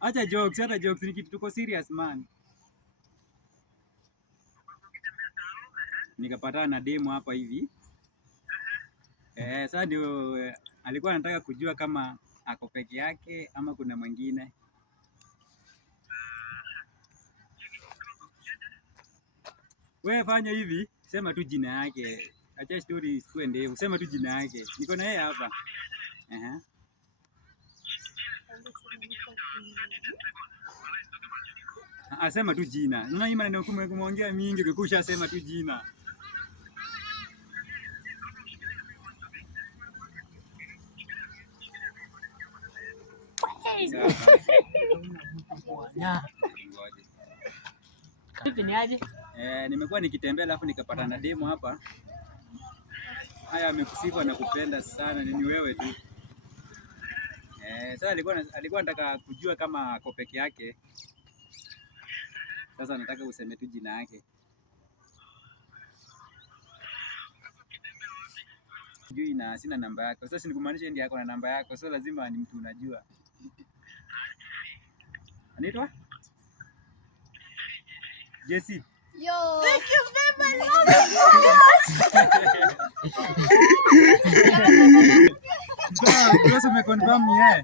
Acha jokes, hata jokes ni kitu tuko serious man. Nikapatana na demo hapa hivi. Sasa ndio alikuwa anataka kujua kama ako peke yake ama kuna mwingine. Wewe fanya hivi, sema tu jina yake. Acha story isikue ndefu, sema tu jina yake. Niko na yeye hapa. Asema tu jina. Unaona hii maneno kumwongea mingi ukikusha sema tu jina. Nimekuwa nikitembea alafu nikapata na demo hapa. Haya, amekusifu na kupenda sana, ni wewe tu. Sasa alikuwa anataka kujua kama ako peke yake. Sasa nataka useme tu jina yake. Sijui na sina namba yako. Sasa nikumaanisha ndiye ako na namba yako. So lazima ni mtu unajua. Anaitwa? Jesse. Yo. Thank you very much. Sasa umeconfirm yeye.